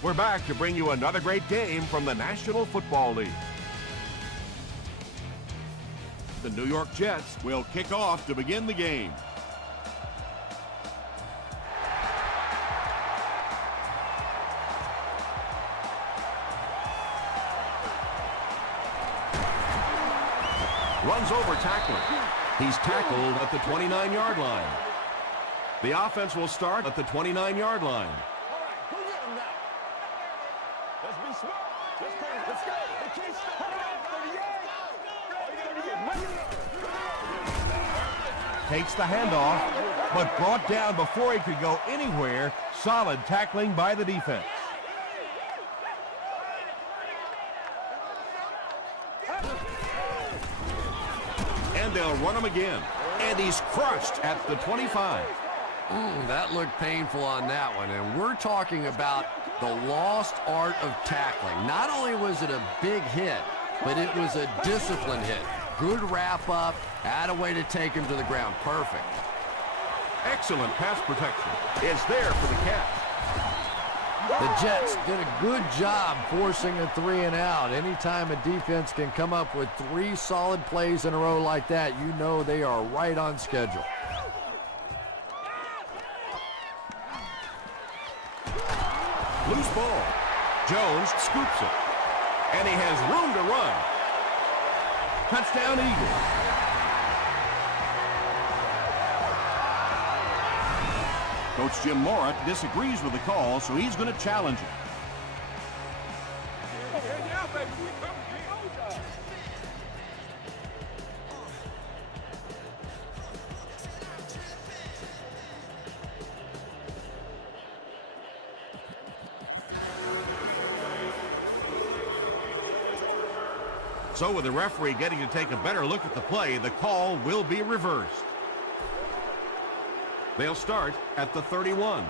We're back to bring you another great game from the National Football League. The New York Jets will kick off to begin the game. Runs over tackler. He's tackled at the 29-yard line. The offense will start at the 29-yard line. Takes the handoff, but brought down before he could go anywhere. Solid tackling by the defense. And they'll run him again. And he's crushed at the 25. That looked painful on that one. And we're talking about the lost art of tackling. Not only was it a big hit, but it was a disciplined hit. Good wrap up, had a way to take him to the ground. Perfect. Excellent pass protection is there for the catch. The Jets did a good job forcing a 3 and out. Anytime a defense can come up with 3 solid plays in a row like that, you know they are right on schedule. Loose ball. Jones scoops it. And he has room to run. Touchdown Eagles. Coach Jim Mora disagrees with the call, so he's going to challenge it. So with the referee getting to take a better look at the play, the call will be reversed. They'll start at the 31.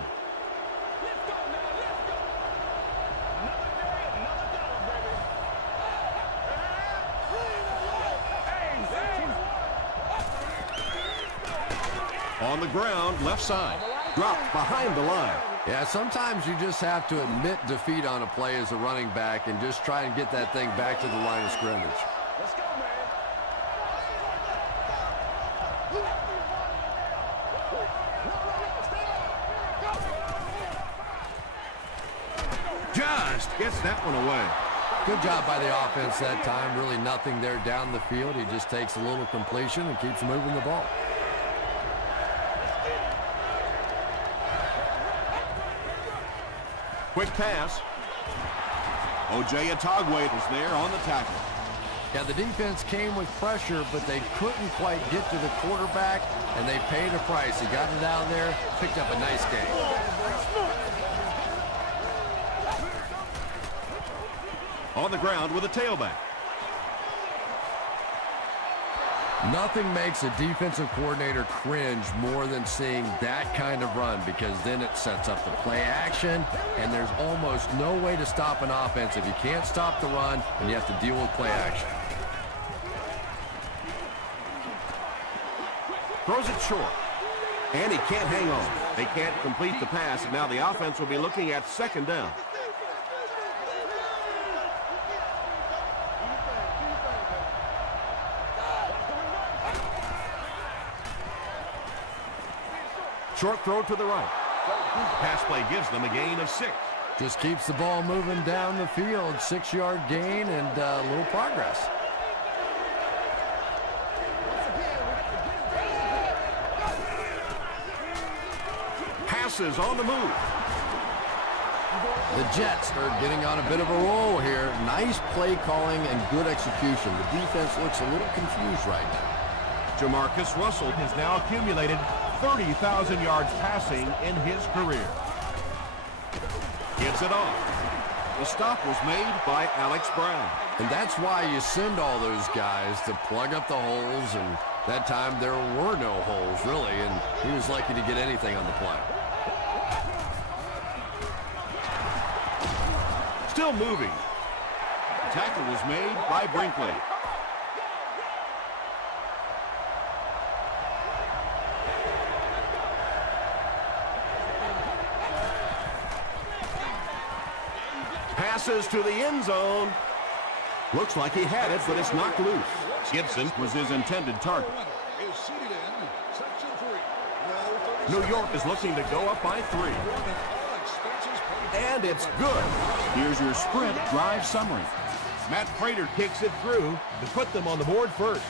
On the ground, left side. Dropped behind the line. Yeah, sometimes you just have to admit defeat on a play as a running back and just try and get that thing back to the line of scrimmage. Let's go, man. Just gets that one away. Good job by the offense that time. Really nothing there down the field. He just takes a little completion and keeps moving the ball. Quick pass. O.J. Atogwe is there on the tackle. Yeah, the defense came with pressure, but they couldn't quite get to the quarterback, and they paid a price. He got it out there, picked up a nice game. On the ground with a tailback. Nothing makes a defensive coordinator cringe more than seeing that kind of run, because then it sets up the play action, and there's almost no way to stop an offense if you can't stop the run and you have to deal with play action. Throws it short. And he can't hang on. They can't complete the pass, and now the offense will be looking at second down. Short throw to the right. Pass play gives them a gain of 6. Just keeps the ball moving down the field. 6-yard gain and a little progress. Passes on the move. The Jets are getting on a bit of a roll here. Nice play calling and good execution. The defense looks a little confused right now. Jamarcus Russell has now accumulated 30,000 yards passing in his career. Gets it off. The stop was made by Alex Brown. And that's why you send all those guys to plug up the holes, and that time there were no holes, really, and he was lucky to get anything on the play. Still moving. Tackle was made by Brinkley. Passes to the end zone. Looks like he had it, but it's knocked loose. Gibson was his intended target. New York is looking to go up by 3. And it's good. Here's your sprint drive summary. Matt Prater kicks it through to put them on the board first.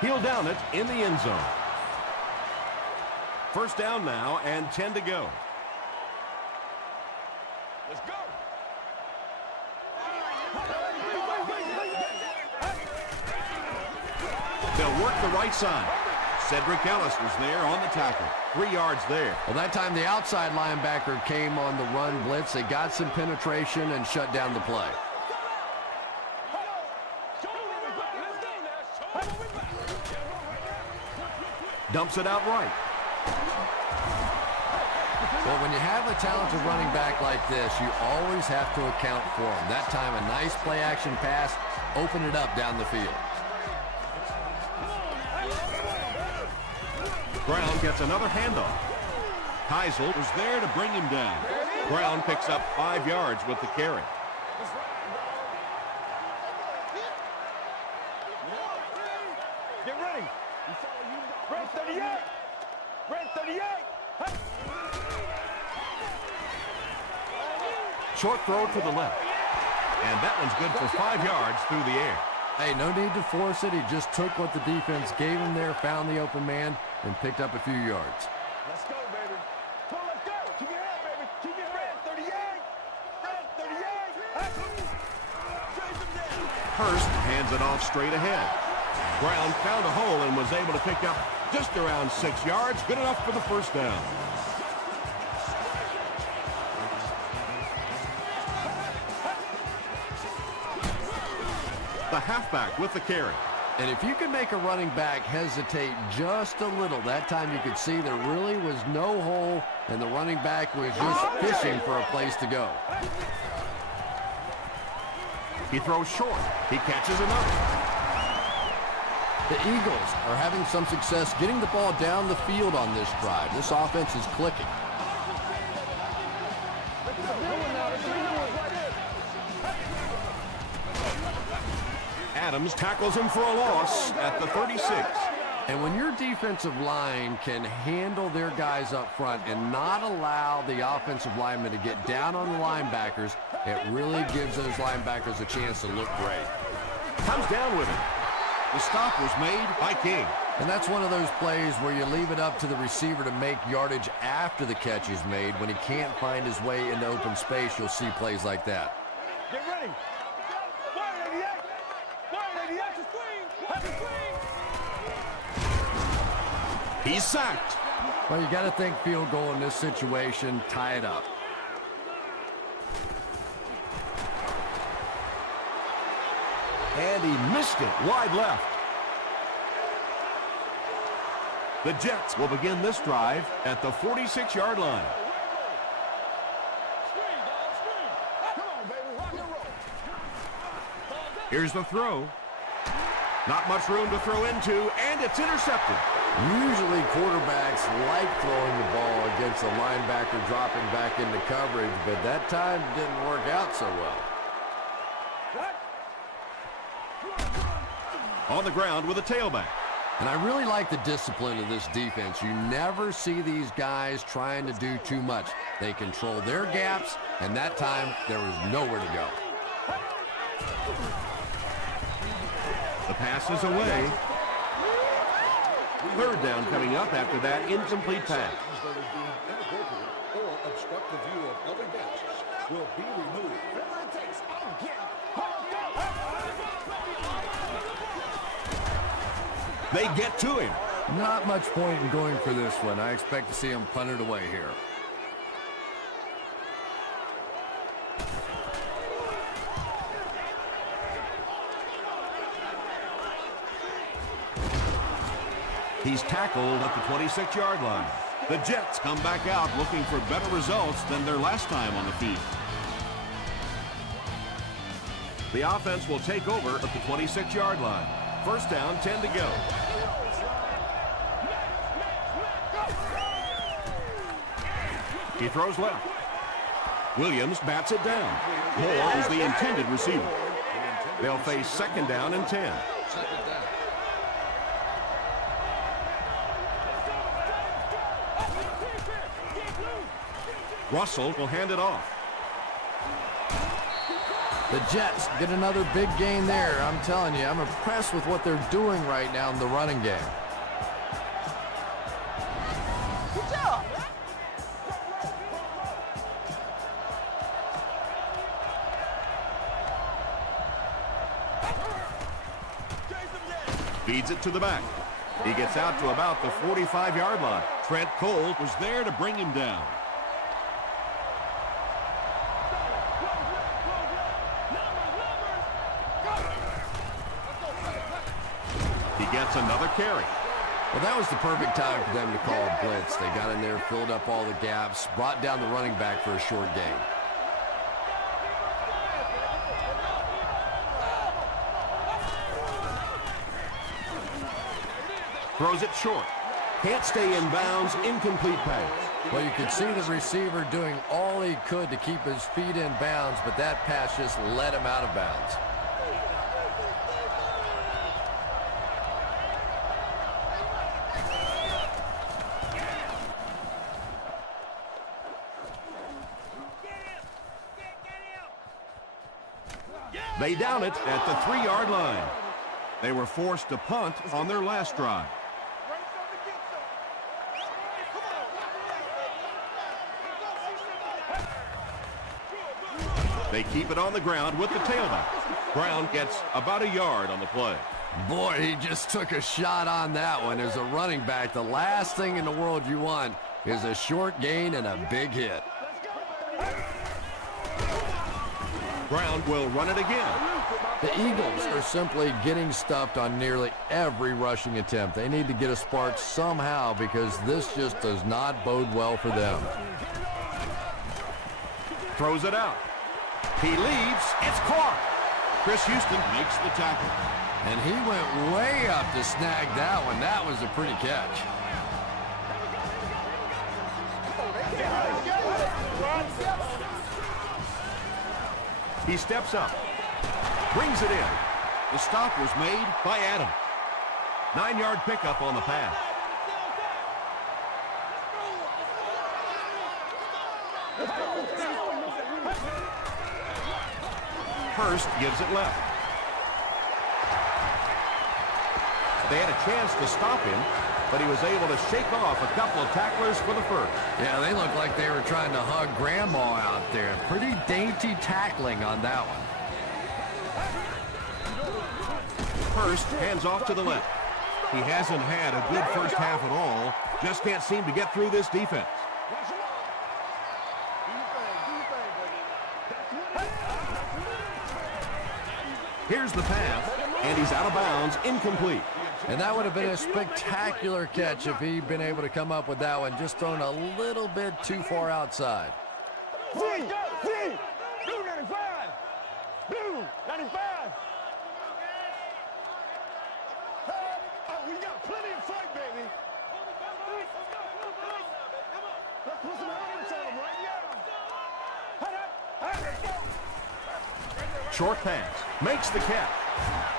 He'll down it in the end zone. First down now and 10 to go. Let's go. They'll work the right side. Cedric Ellis was there on the tackle. 3 yards there. Well, that time the outside linebacker came on the run blitz. They got some penetration and shut down the play. Dumps it out right. Well, when you have a talented running back like this, you always have to account for him. That time, a nice play-action pass, open it up down the field. Brown gets another handoff. Heisel was there to bring him down. Brown picks up 5 yards with the carry. Get ready. Red 38. Red 38. Short throw to the left. And that one's good for 5 yards through the air. Hey, no need to force it. He just took what the defense gave him there, found the open man, and picked up a few yards. Let's go, baby. Come on, let's go. Keep your head, baby. Keep your red 38. Red 38. Hurst hands it off straight ahead. Brown found a hole and was able to pick up just around 6 yards. Good enough for the first down. The halfback with the carry. And if you can make a running back hesitate just a little, that time you could see there really was no hole, and the running back was just fishing for a place to go. He throws short. He catches another. The Eagles are having some success getting the ball down the field on this drive. This offense is clicking. Adams tackles him for a loss at the 36. And when your defensive line can handle their guys up front and not allow the offensive linemen to get down on the linebackers, it really gives those linebackers a chance to look great. Comes down with it. The stop was made by King. And that's one of those plays where you leave it up to the receiver to make yardage after the catch is made. When he can't find his way into open space, you'll see plays like that. Get ready. 188. 188. He's sacked. Well, you got to think field goal in this situation, tie it up. And he missed it wide left. The Jets will begin this drive at the 46-yard line. Here's the throw. Not much room to throw into, and it's intercepted. Usually quarterbacks like throwing the ball against a linebacker dropping back into coverage, but that time didn't work out so well. On the ground with a tailback. And I really like the discipline of this defense. You never see these guys trying to do too much. They control their gaps, and that time there was nowhere to go. The pass is away. Third down coming up after that incomplete pass. Or obstruct the view of other guests will be removed. They get to him. Not much point in going for this one. I expect to see him punt it away here. He's tackled at the 26-yard line. The Jets come back out looking for better results than their last time on the field. The offense will take over at the 26-yard line. First down, 10 to go. He throws left. Williams bats it down. Moore is the intended receiver. They'll face 2nd down and 10. Second down. Russell will hand it off. The Jets get another big gain there. I'm telling you, I'm impressed with what they're doing right now in the running game. Good job. Feeds it to the back. He gets out to about the 45-yard line. Trent Cole was there to bring him down. He gets another carry. Well, that was the perfect time for them to call a blitz. They got in there, filled up all the gaps, brought down the running back for a short gain. Throws it short. Can't stay in bounds. Incomplete pass. Well, you could see the receiver doing all he could to keep his feet in bounds, but that pass just let him out of bounds. They down it at the 3-yard line. They were forced to punt on their last drive. They keep it on the ground with the tailback. Brown gets about a yard on the play. Boy, he just took a shot on that one. As a running back, the last thing in the world you want is a short gain and a big hit. Brown will run it again. The Eagles are simply getting stuffed on nearly every rushing attempt. They need to get a spark somehow because this just does not bode well for them. Throws it out. He leaves. It's caught. Chris Houston makes the tackle. And he went way up to snag that one. That was a pretty catch. He steps up. Brings it in. The stop was made by Adam. 9-yard pickup on the pass. Hurst gives it left. They had a chance to stop him, but he was able to shake off a couple of tacklers for the first. Yeah, they looked like they were trying to hug Grandma out there. Pretty dainty tackling on that one. Hurst hands off to the left. He hasn't had a good first half at all. Just can't seem to get through this defense. Here's the pass, and he's out of bounds, incomplete. And that would have been a spectacular catch if he'd been able to come up with that one, just thrown a little bit too far outside. Blue 95. Blue 95. We got plenty of fight, baby. Let's put some hands on him right now. Short pass, makes the catch,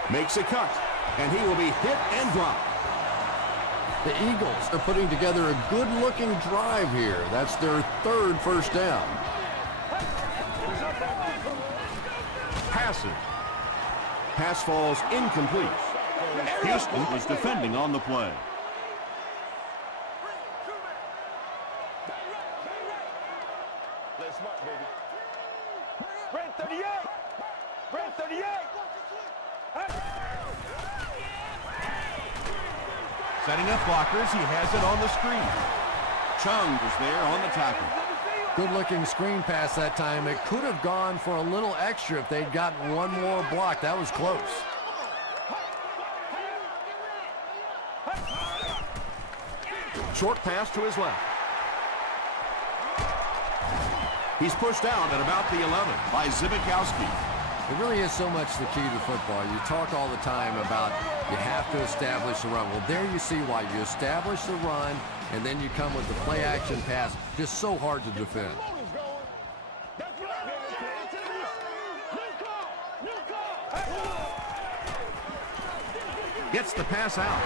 makes a cut, and he will be hit and dropped. The Eagles are putting together a good-looking drive here. That's their 3rd first down. Passes. Pass falls incomplete. Houston was defending on the play. Play smart, baby. Brand 38. Brand 38. Setting up blockers, he has it on the screen. Chung was there on the tackle. Good-looking screen pass that time. It could have gone for a little extra if they'd gotten one more block. That was close. Short pass to his left. He's pushed out at about the 11 by Zibikowski. It really is so much the key to football. You talk all the time about you have to establish the run. Well, there you see why. You establish the run, and then you come with the play-action pass, just so hard to defend. Gets the pass out.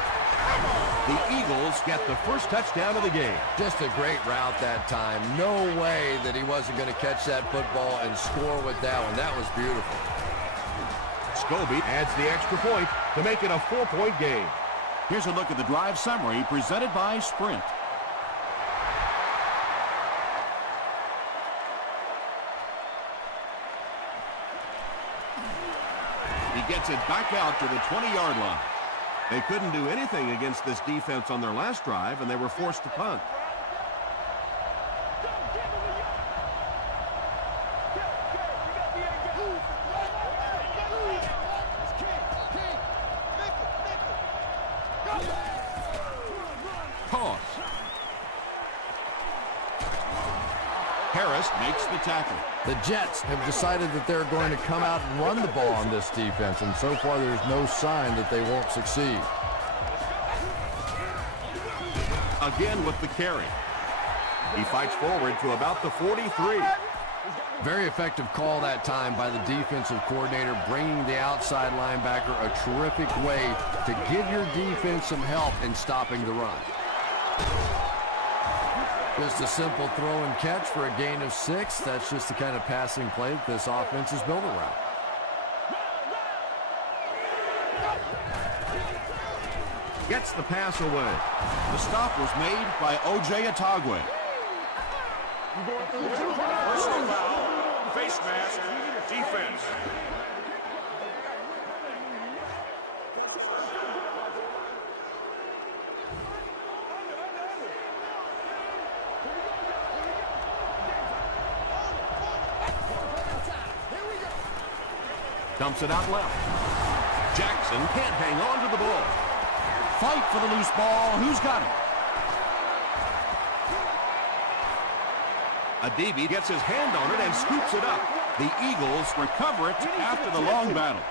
The Eagles get the first touchdown of the game. Just a great route that time. No way that he wasn't going to catch that football and score with that one. That was beautiful. Scobie adds the extra point to make it a 4-point game. Here's a look at the drive summary presented by Sprint. He gets it back out to the 20-yard line. They couldn't do anything against this defense on their last drive, and they were forced to punt. Toss. Harris makes the tackle. The Jets have decided that they're going to come out and run the ball on this defense, and so far there's no sign that they won't succeed. Again with the carry. He fights forward to about the 43. Very effective call that time by the defensive coordinator, bringing the outside linebacker a terrific way to give your defense some help in stopping the run. Just a simple throw and catch for a gain of 6. That's just the kind of passing play that this offense is built around. Gets the pass away. The stop was made by O.J. Atagwe. Personal foul, face mask, defense. Dumps it out left. Jackson can't hang on to the ball. Fight for the loose ball. Who's got it? Adibi gets his hand on it and scoops it up. The Eagles recover it after the long battle.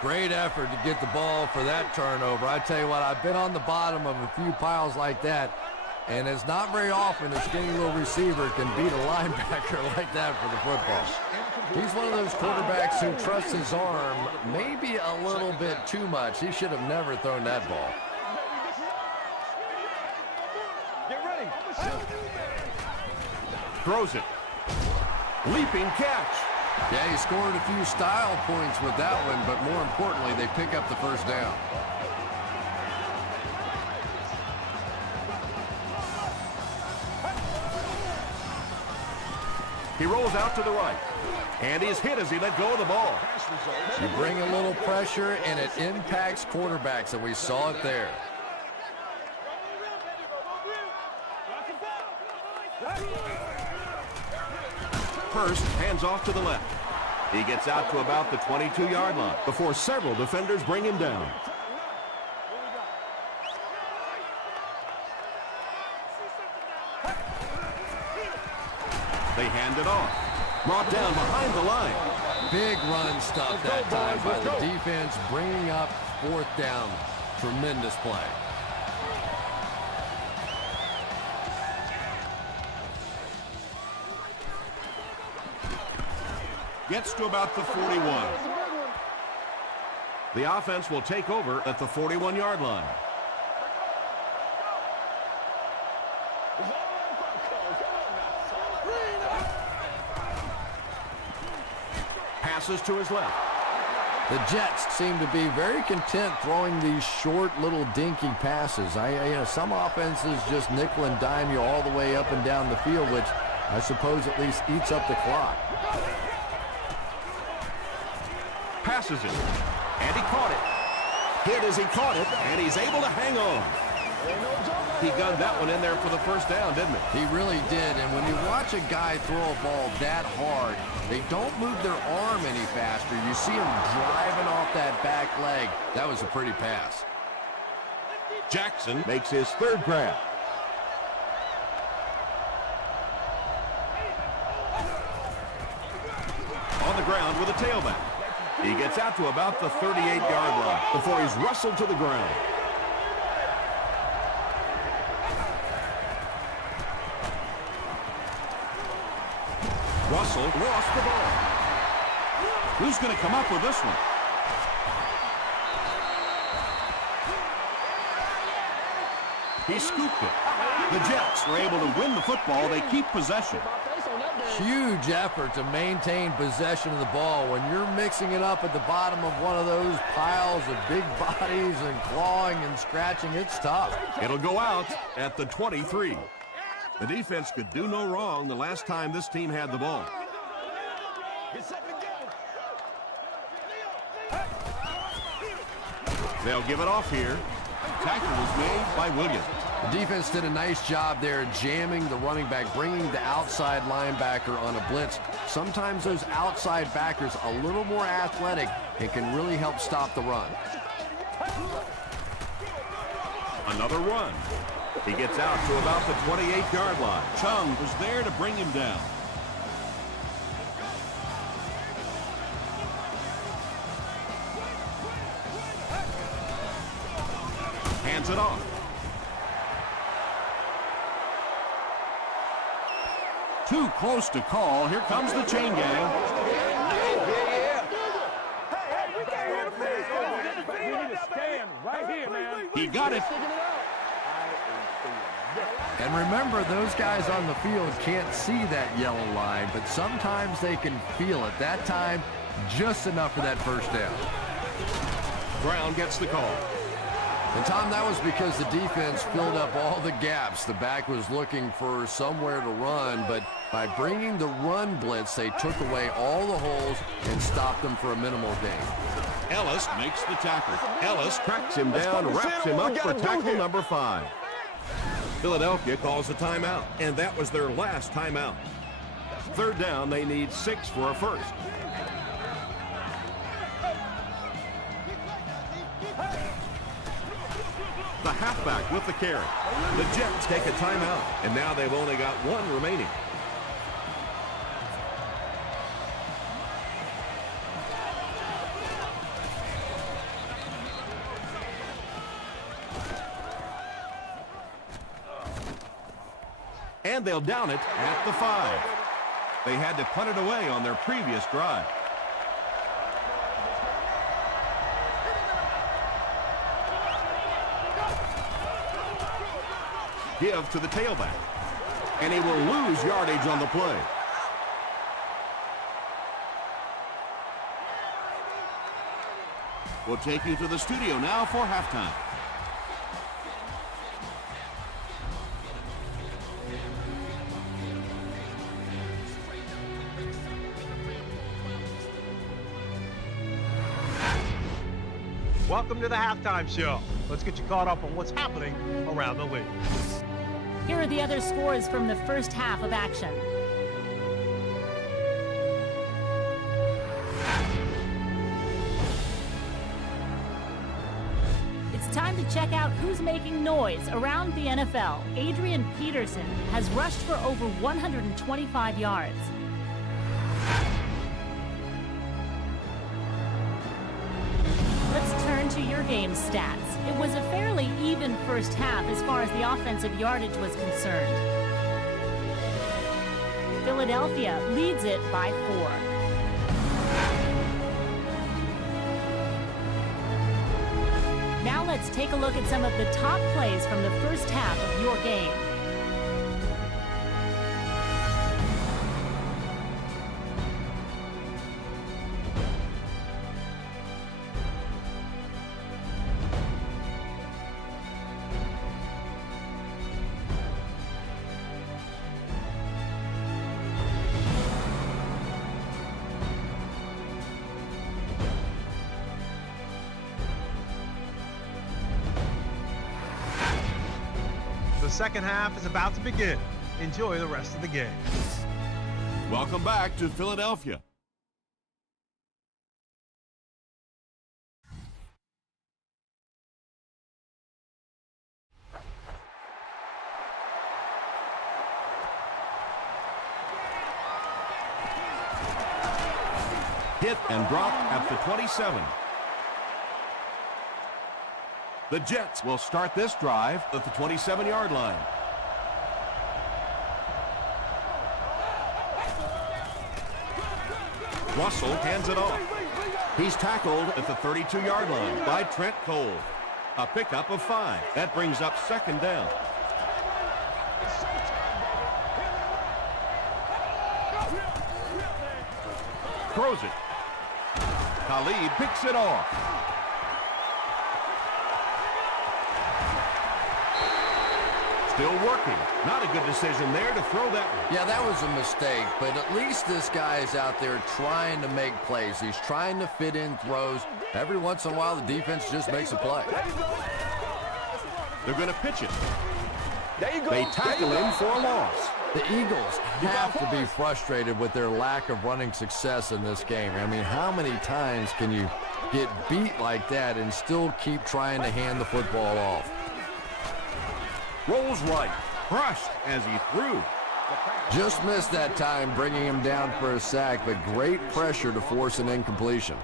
Great effort to get the ball for that turnover. I tell you what, I've been on the bottom of a few piles like that, and it's not very often a skinny little receiver can beat a linebacker like that for the football. He's one of those quarterbacks who trusts his arm maybe a little bit too much. He should have never thrown that ball. Get ready. Throws it. Leaping catch. Yeah, he scored a few style points with that one, but more importantly, they pick up the first down. He rolls out to the right. And he's hit as he let go of the ball. You bring a little pressure, and it impacts quarterbacks, and we saw it there. Hurst hands off to the left. He gets out to about the 22-yard line before several defenders bring him down. They hand it off. Brought down behind the line. Big run stuff that time by the defense, bringing up 4th down. Tremendous play. Gets to about the 41. The offense will take over at the 41-yard line. Passes to his left. The Jets seem to be very content throwing these short little dinky passes. Some offenses just nickel and dime you all the way up and down the field, which I suppose at least eats up the clock. Passes it. And he caught it. Hit as he caught it, and he's able to hang on. He gunned that one in there for the first down, didn't he? He really did, and when you watch a guy throw a ball that hard, they don't move their arm any faster. You see him driving off that back leg. That was a pretty pass. Jackson makes his 3rd grab. On the ground with a tailback. He gets out to about the 38-yard line before he's wrestled to the ground. Russell lost the ball. Who's going to come up with this one? He scooped it. The Jets are able to win the football. They keep possession. Huge effort to maintain possession of the ball. When you're mixing it up at the bottom of one of those piles of big bodies and clawing and scratching, it's tough. It'll go out at the 23. The defense could do no wrong the last time this team had the ball. They'll give it off here. Tackle was made by Williams. The defense did a nice job there jamming the running back, bringing the outside linebacker on a blitz. Sometimes those outside backers a little more athletic and can really help stop the run. Another run. He gets out to about the 28-yard line. Chung was there to bring him down. Hands it off. Too close to call. Here comes the chain gang. He got it. And remember, those guys on the field can't see that yellow line, but sometimes they can feel it. That time, just enough for that first down. Brown gets the call. And, Tom, that was because the defense filled up all the gaps. The back was looking for somewhere to run, but by bringing the run blitz, they took away all the holes and stopped them for a minimal gain. Ellis makes the tackle. Ellis tracks him down, wraps him up for tackle number 5. Philadelphia calls a timeout, and that was their last timeout. Third down, they need 6 for a first. The halfback with the carry. The Jets take a timeout, and now they've only got 1 remaining. And they'll down it at the 5. They had to punt it away on their previous drive. Give to the tailback. And he will lose yardage on the play. We'll take you to the studio now for halftime. Welcome to the halftime show. Let's get you caught up on what's happening around the league. Here are the other scores from the first half of action. It's time to check out who's making noise around the NFL. Adrian Peterson has rushed for over 125 yards. Let's turn to your game stats. It was a fairly even first half as far as the offensive yardage was concerned. Philadelphia leads it by 4. Now let's take a look at some of the top plays from the first half of your game. The second half is about to begin. Enjoy the rest of the game. Welcome back to Philadelphia. Hit and drop at the 27. The Jets will start this drive at the 27-yard line. Russell hands it off. He's tackled at the 32-yard line by Trent Cole. A pickup of 5. That brings up second down. Throws it. Khalid picks it off. Still working. Not a good decision there to throw that one. Yeah, that was a mistake, but at least this guy is out there trying to make plays. He's trying to fit in throws. Every once in a while, the defense just makes a play. They're going to pitch it. There you go. They tackle him for a loss. The Eagles have to be frustrated with their lack of running success in this game. I mean, how many times can you get beat like that and still keep trying to hand the football off? Rolls right. Crushed as he threw. Just missed that time, bringing him down for a sack, but great pressure to force an incompletion.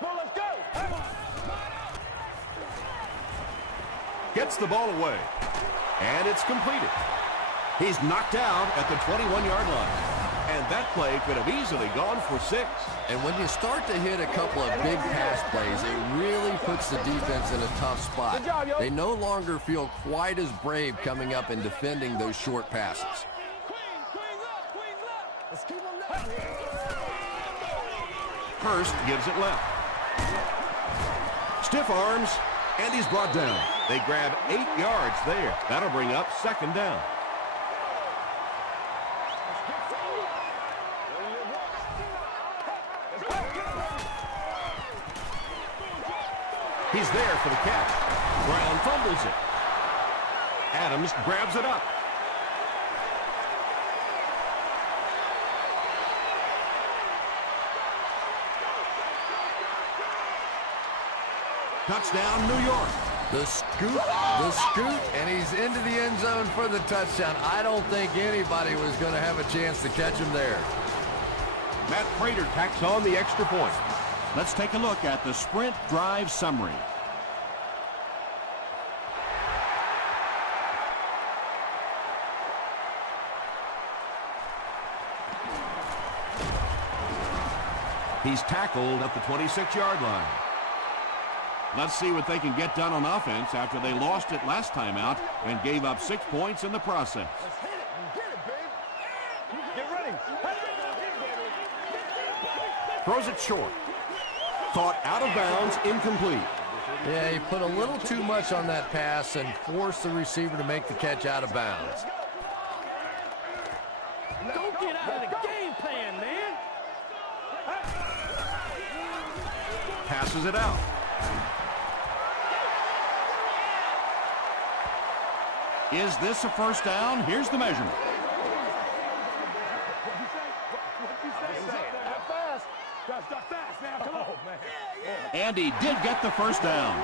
Well, let's go. Gets the ball away. And it's completed. He's knocked out at the 21-yard line. And that play could have easily gone for 6. And when you start to hit a couple of big pass plays, it really puts the defense in a tough spot. Good job, yo. They no longer feel quite as brave coming up and defending those short passes. Let's keep them down here. Hurst gives it left. Stiff arms, and he's brought down. They grab 8 yards there. That'll bring up second down. He's there for the catch. Brown fumbles it. Adams grabs it up. Touchdown, New York. The scoop, and he's into the end zone for the touchdown. I don't think anybody was going to have a chance to catch him there. Matt Prater tacks on the extra point. Let's take a look at the sprint drive summary. He's tackled at the 26-yard line. Let's see what they can get done on offense after they lost it last time out and gave up 6 points in the process. Let's hit it and get it, baby. Get ready. Throws it short. Caught out of bounds, incomplete. Yeah, he put a little too much on that pass and forced the receiver to make the catch out of bounds. Don't get out of the game plan, man. Passes it out. Is this a first down? Here's the measurement. Fast now. Come on, man. And he did get the first down.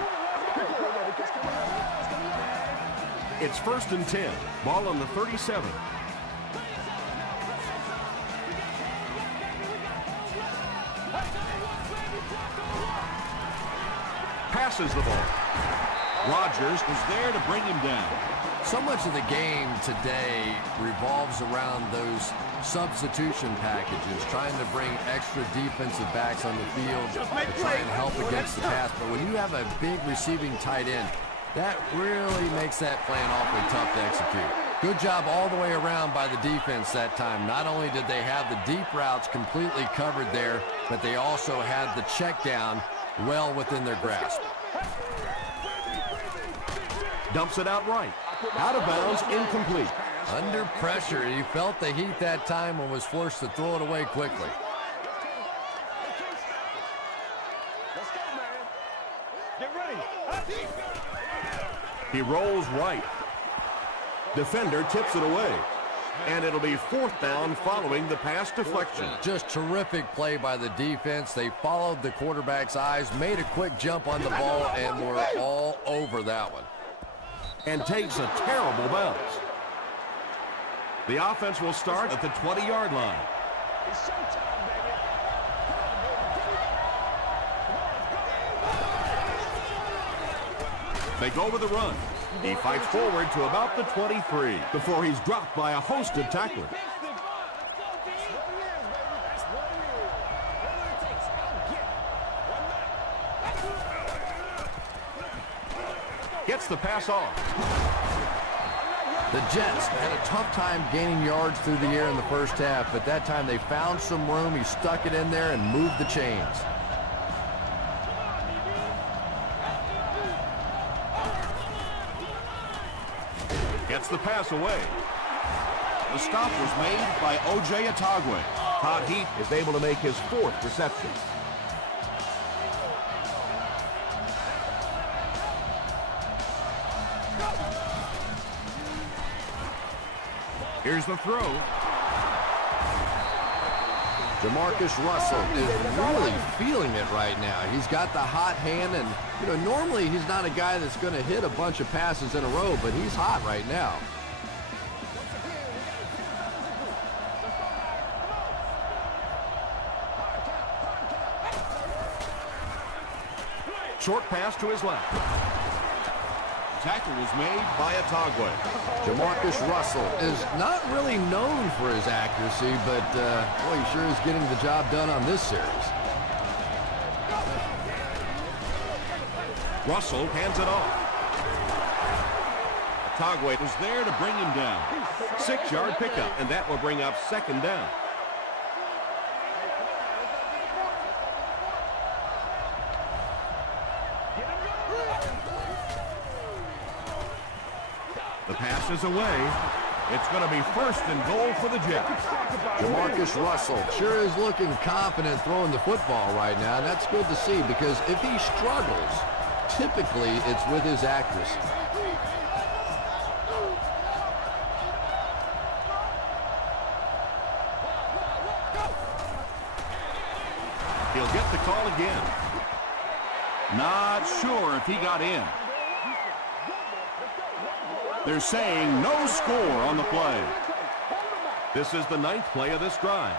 It's 1st and 10. Ball on the 37. Passes the ball. Rodgers was there to bring him down. So much of the game today revolves around those substitution packages, trying to bring extra defensive backs on the field to try and help against the pass. But when you have a big receiving tight end, that really makes that plan awfully tough to execute. Good job all the way around by the defense that time. Not only did they have the deep routes completely covered there, but they also had the check down well within their grasp. Dumps it out right. Out of bounds, incomplete. Under pressure, he felt the heat that time and was forced to throw it away quickly. Let's go, man. Get ready. He rolls right. Defender tips it away. And it'll be 4th down following the pass deflection. Just terrific play by the defense. They followed the quarterback's eyes, made a quick jump on the ball, and were all over that one. And takes a terrible bounce. The offense will start at the 20-yard line. It's showtime, baby. They go with the run. He fights forward to about the 23 before he's dropped by a host of tacklers. Gets the pass off. The Jets had a tough time gaining yards through the air in the first half, but that time they found some room. He stuck it in there and moved the chains. Gets the pass away. The stop was made by O.J. Atagwe. Todd Heap is able to make his 4th reception. Here's the throw. Jamarcus Russell is really feeling it right now. He's got the hot hand, and normally he's not a guy that's going to hit a bunch of passes in a row, but he's hot right now. Short pass to his left. Tackle was made by Atagwe. Jamarcus Russell is not really known for his accuracy, but boy, he sure is getting the job done on this series. Russell hands it off. Atagwe was there to bring him down. 6-yard pickup, and that will bring up 2nd down. The pass is away. It's going to be 1st and goal for the Jets. Jamarcus Russell sure is looking confident throwing the football right now, and that's good to see because if he struggles, typically it's with his accuracy. He'll get the call again. Not sure if he got in. They're saying no score on the play. This is the 9th play of this drive.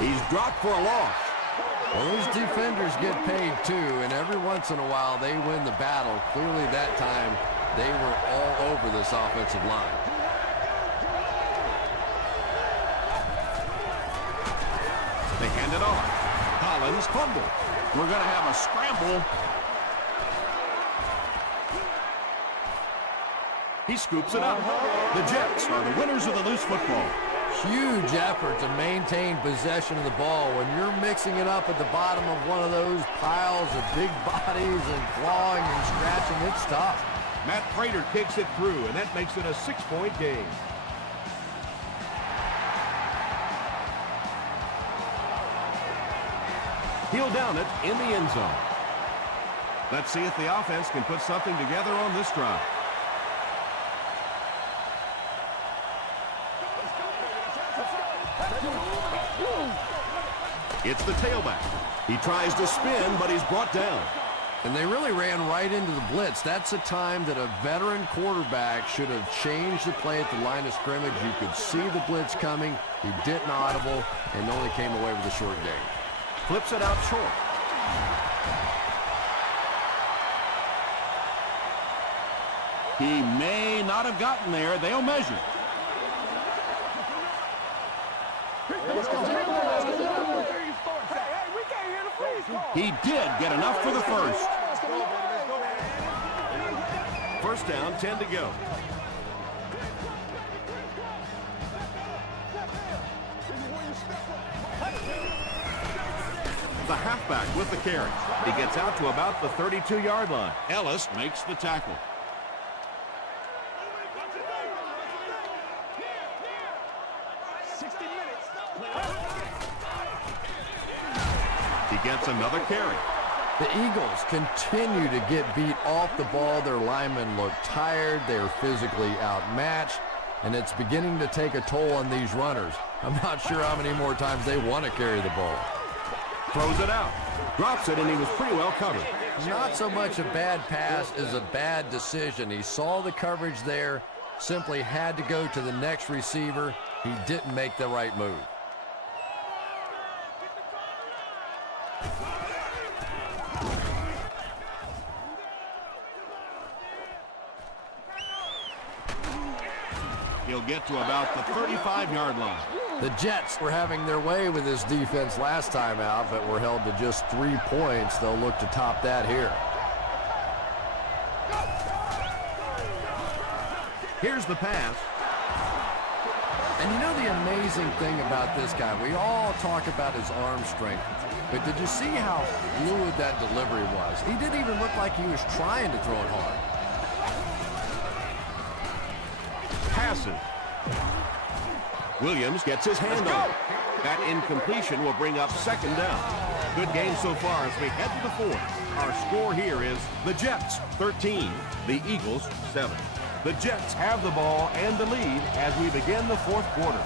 He's dropped for a loss. Well, those defenders get paid too, and every once in a while they win the battle. Clearly that time they were all over this offensive line. They hand it off. Collins fumbled. We're going to have a scramble. He scoops it up. The Jets are the winners of the loose football. Huge effort to maintain possession of the ball. When you're mixing it up at the bottom of one of those piles of big bodies and clawing and scratching, it's tough. Matt Prater kicks it through, and that makes it a 6-point game. He'll down it in the end zone. Let's see if the offense can put something together on this drive. It's the tailback. He tries to spin, but he's brought down. And they really ran right into the blitz. That's a time that a veteran quarterback should have changed the play at the line of scrimmage. You could see the blitz coming. He didn't audible and only came away with a short gain. Flips it out short. He may not have gotten there. They'll measure. He did get enough for the first. First down, 10 to go. The halfback with the carry. He gets out to about the 32-yard line. Ellis makes the tackle. He gets another carry. The Eagles continue to get beat off the ball. Their linemen look tired. They're physically outmatched, and it's beginning to take a toll on these runners. I'm not sure how many more times they want to carry the ball. Throws it out. Drops it, and he was pretty well covered. Not so much a bad pass as a bad decision. He saw the coverage there, simply had to go to the next receiver. He didn't make the right move. He'll get to about the 35-yard line. The Jets were having their way with this defense last time out, but were held to just 3 points. They'll look to top that here. Here's the pass. And you know the amazing thing about this guy, we all talk about his arm strength, but did you see how fluid that delivery was? He didn't even look like he was trying to throw it hard. Passes. Williams gets his hand on it. That incompletion will bring up second down. Good game so far as we head to the fourth. Our score here is the Jets 13, the Eagles 7. The Jets have the ball and the lead as we begin the fourth quarter.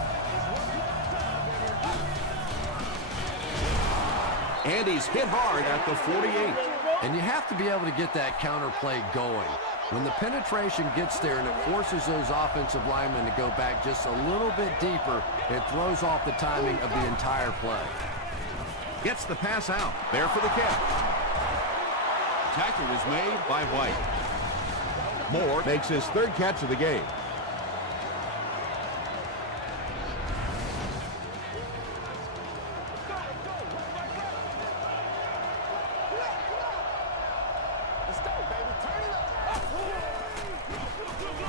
And he's hit hard at the 48. And you have to be able to get that counter play going. When the penetration gets there and it forces those offensive linemen to go back just a little bit deeper, it throws off the timing of the entire play. Gets the pass out. There for the catch. Tackle was made by White. Moore makes his third catch of the game.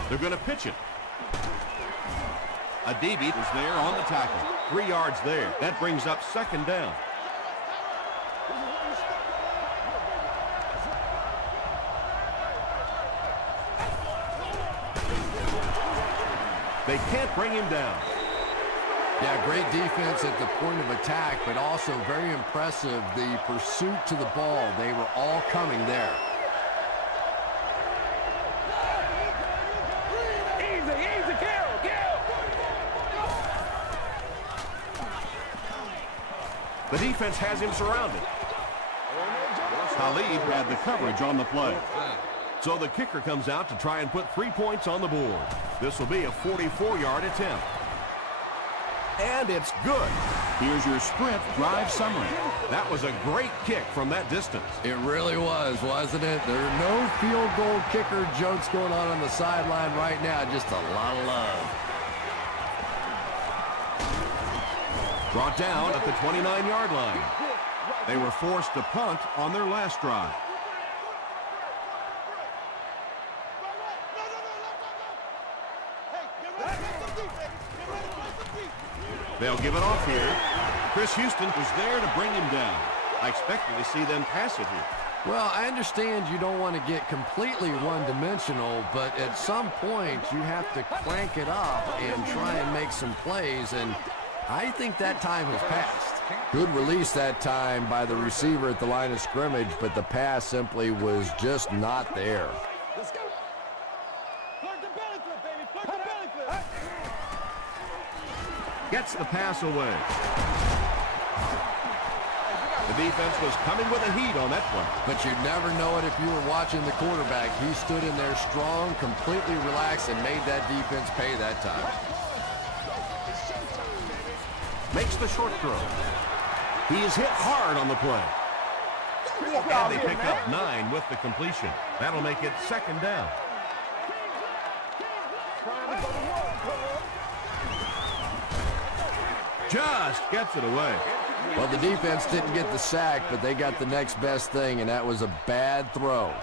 They're going to pitch it. Adibi is there on the tackle. 3 yards there. That brings up second down. They can't bring him down. Yeah, great defense at the point of attack, but also very impressive the pursuit to the ball. They were all coming there. Easy, Carroll. The defense has him surrounded. Talib had the coverage on the play. So the kicker comes out to try and put 3 points on the board. This will be a 44-yard attempt. And it's good. Here's your sprint drive summary. That was a great kick from that distance. It really was, wasn't it? There are no field goal kicker jokes going on the sideline right now. Just a lot of love. Brought down at the 29-yard line. They were forced to punt on their last drive. They'll give it off here. Chris Houston was there to bring him down. I expected to see them pass it here. Well, I understand you don't want to get completely one-dimensional, but at some point you have to crank it up and try and make some plays, and I think that time has passed. Good release that time by the receiver at the line of scrimmage, but the pass simply was just not there. Let's go. Flirt the belly flip, baby. Flirt the belly flip. Gets the pass away. The defense was coming with a heat on that play. But you'd never know it if you were watching the quarterback. He stood in there strong, completely relaxed, and made that defense pay that time. Makes the short throw. He is hit hard on the play. And they pick up 9 with the completion. That'll make it second down. Just gets it away. Well, the defense didn't get the sack, but they got the next best thing, and that was a bad throw.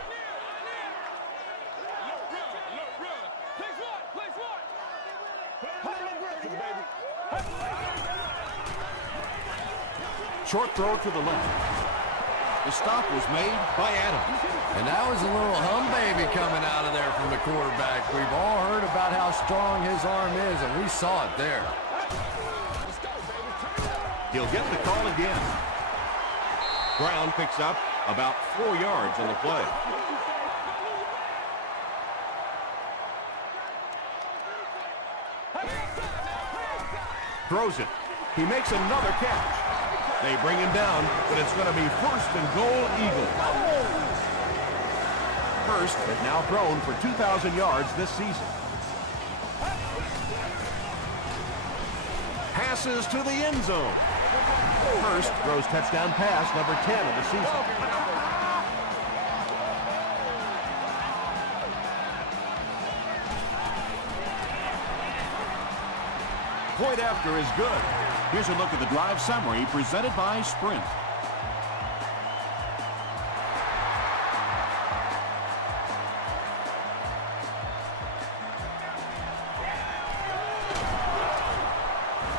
Short throw to the left. The stop was made by Adams. And that was a little hum baby coming out of there from the quarterback. We've all heard about how strong his arm is, and we saw it there. He'll get the call again. Brown picks up about 4 yards on the play. Throws it. He makes another catch. They bring him down, but it's going to be first and goal, Eagles. Hurst has now thrown for 2,000 yards this season. Passes to the end zone. Hurst throws touchdown pass number 10 of the season. Point after is good. Here's a look at the drive summary presented by Sprint.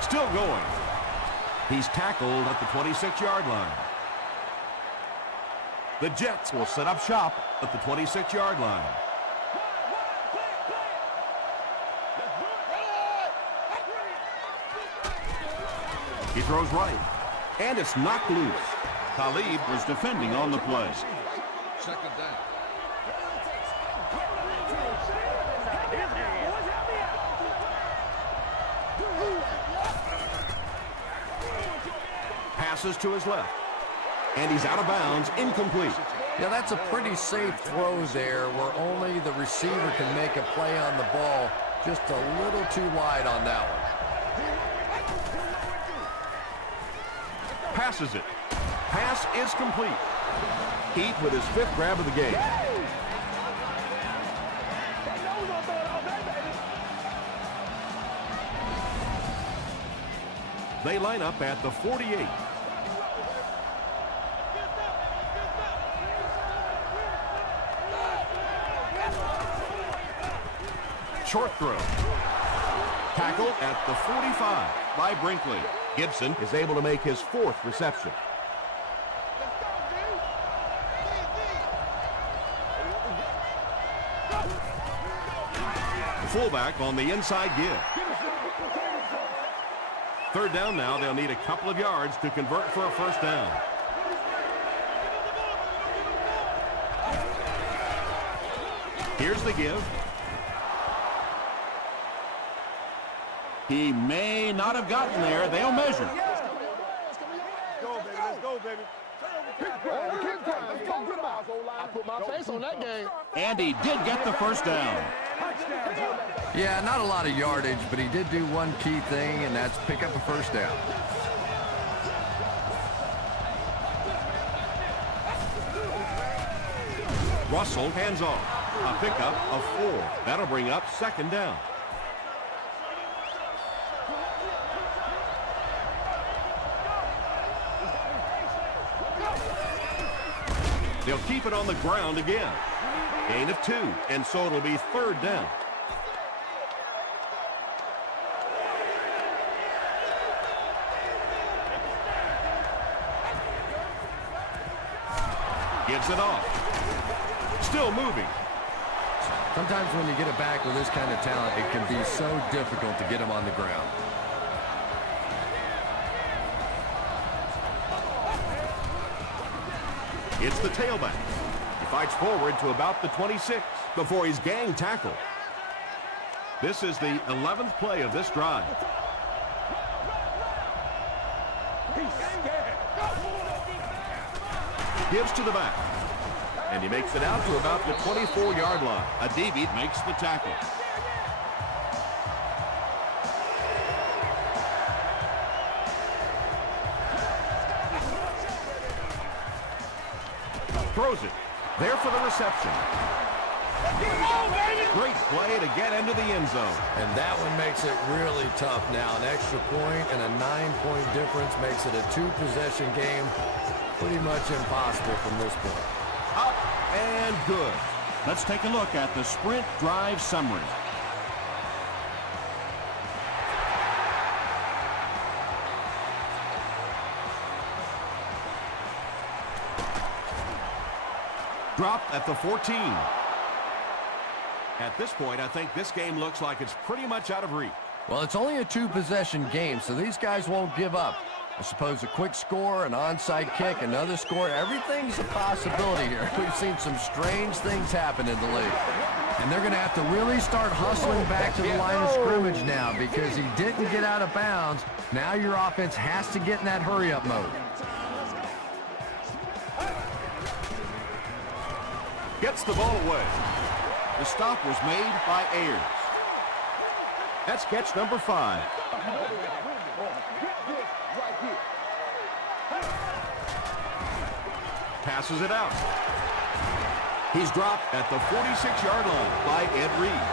Still going. He's tackled at the 26-yard line. The Jets will set up shop at the 26-yard line. He throws right, and it's knocked loose. Talib was defending on the play. Second down. Passes to his left, and he's out of bounds, incomplete. Yeah, that's a pretty safe throw there where only the receiver can make a play on the ball. Just a little too wide on that one. Passes it. Pass is complete. Heath with his 5th grab of the game. They line up at the 48. Short throw. Tackle at the 45 by Brinkley. Gibson is able to make his 4th reception. Fullback on the inside give. 3rd down now. They'll need a couple of yards to convert for a 1st down. Here's the give. He may not have gotten there. They'll measure. Let's go, baby. Let's go, baby. I put my face on that game. And he did get the 1st down. Yeah, not a lot of yardage, but he did do one key thing, and that's pick up a 1st down. Russell hands off. A pickup of 4. That'll bring up 2nd down. They'll keep it on the ground again. Gain of 2, and so it'll be 3rd down. Gives it off. Still moving. Sometimes when you get it back with this kind of talent, it can be so difficult to get him on the ground. It's the tailback. He fights forward to about the 26 before he's gang tackled. This is the 11th play of this drive. Gives to the back. And he makes it out to about the 24-yard line. Adibi makes the tackle. Throws it. There for the reception. Great play to get into the end zone. And that one makes it really tough now. An extra point and a 9-point difference makes it a 2-possession game. Pretty much impossible from this point. Up and good. Let's take a look at the Sprint drive summary. Dropped at the 14. At this point, I think this game looks like it's pretty much out of reach. Well, it's only a 2-possession game, so these guys won't give up. I suppose a quick score, an onside kick, another score, everything's a possibility here. We've seen some strange things happen in the league. And they're going to have to really start hustling back to the line of scrimmage now because he didn't get out of bounds. Now your offense has to get in that hurry-up mode. Gets the ball away. The stop was made by Ayers. That's catch number 5. passes it out. He's dropped at the 46-yard line by Ed Reed.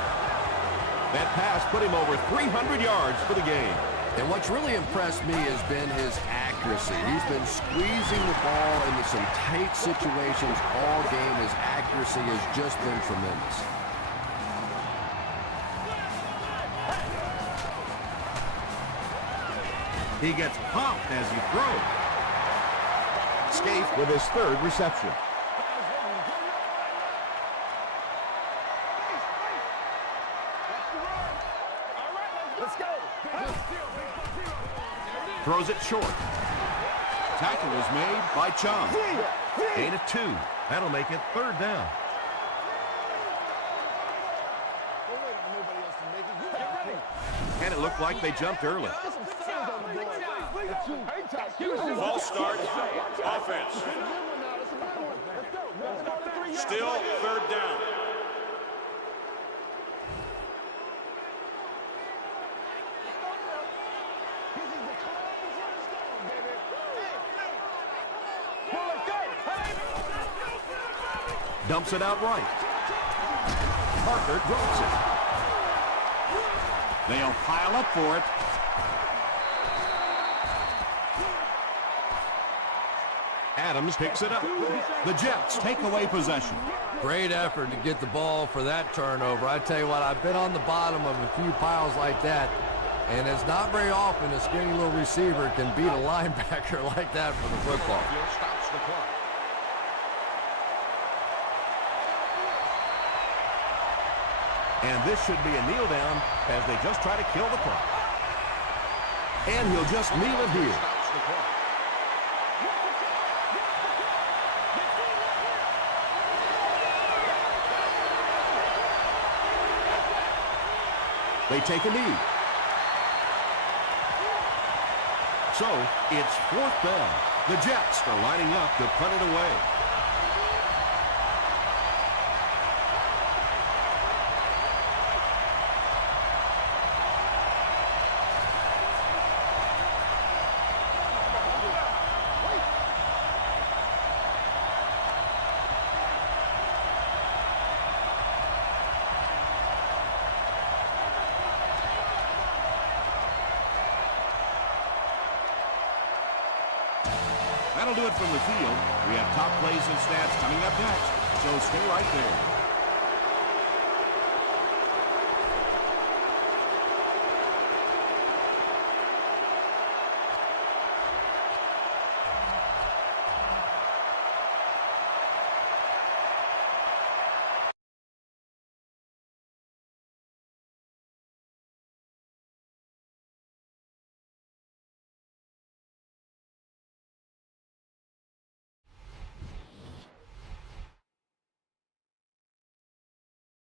That pass put him over 300 yards for the game. And what's really impressed me has been his accuracy. He's been squeezing the ball into some tight situations all game. His accuracy has just been tremendous. He gets pumped as he throws. Scaife with his third reception. Throws it short. Tackle was made by Chung. Gain of 2. That'll make it third down. And it looked like they jumped early. False start. Offense. Still third down. Dumps it out right. Parker drops it. They'll pile up for it. Adams picks it up. The Jets take away possession. Great effort to get the ball for that turnover. I tell you what, I've been on the bottom of a few piles like that, and it's not very often a skinny little receiver can beat a linebacker like that for the football. Stops the clock. And this should be a kneel down as they just try to kill the clock. And he'll just kneel it here. Stops the clock. They take a knee. So it's fourth down. The Jets are lining up to punt it away. That'll do it from the field. We have top plays and stats coming up next, so stay right there.